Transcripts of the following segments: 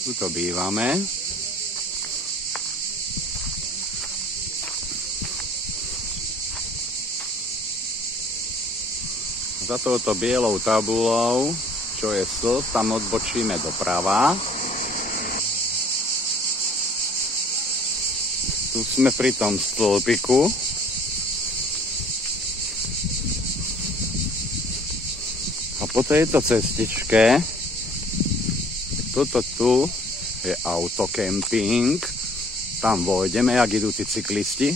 Tu to bývame. Za touto bielou tabulou, čo je stĺp, tam odbočíme doprava. Tu sme pri tom stĺpiku. A po tejto cestičke, toto tu je autokemping. Tam vojdeme, jak idú tí cyklisti.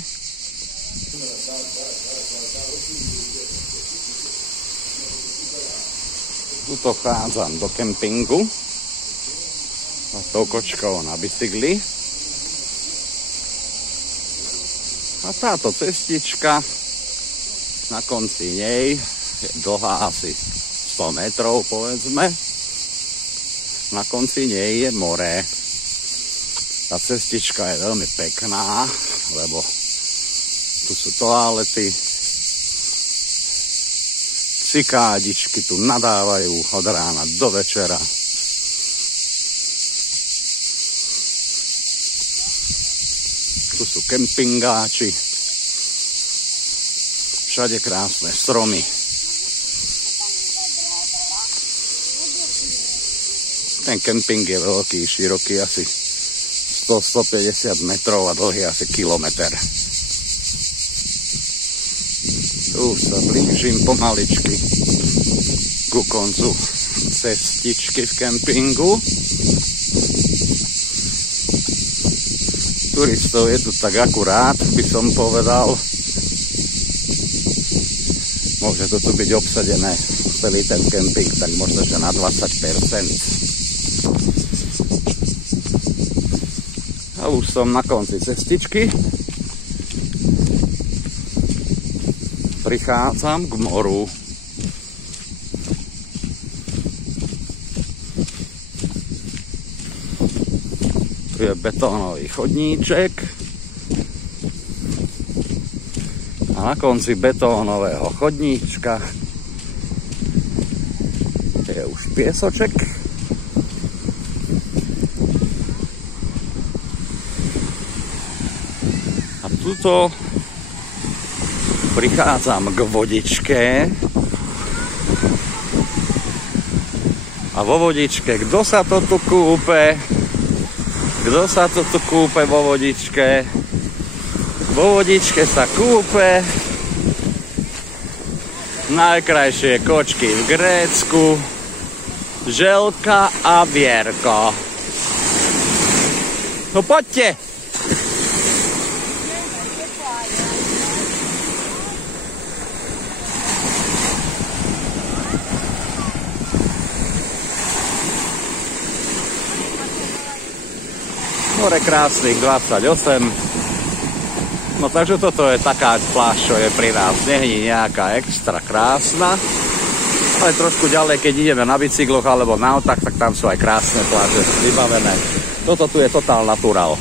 Tuto vchádzam do kempingu a s tou kočkou na bicykli. A táto cestička, na konci nej je dlhá asi 100 metrov, povedzme. Na konci nej je more. Tá cestička je veľmi pekná, lebo tu sú toalety. Cikádičky tu nadávajú od rána do večera. Tu sú kempingáči. Všade krásne stromy. Ten kemping je veľký, široký asi 100-150 metrov a dlhý asi kilometr. Už sa blížim pomaličky ku koncu cestičky v kempingu. Turistov je tu tak akurát, by som povedal. Môže to tu byť obsadené celý ten kemping, tak možno, že na 20%. A už som na konci cestičky. Prichádzam k moru. Tu je betónový chodníček. A na konci betónového chodníčka je už piesoček. A tuto prichádzam k vodičke a vo vodičke, kto sa to tu kúpe? Kto sa to tu kúpe vo vodičke? Vo vodičke sa kúpe najkrajšie kočky v Grécku, Želka a Vierko. No poďte! More krásnych 28. No takže toto je taká pláž, čo je pri nás. Nie je nejaká extra krásna, ale trošku ďalej, keď ideme na bicykloch alebo na autách, tak tam sú aj krásne pláže vybavené. Toto tu je totál natural.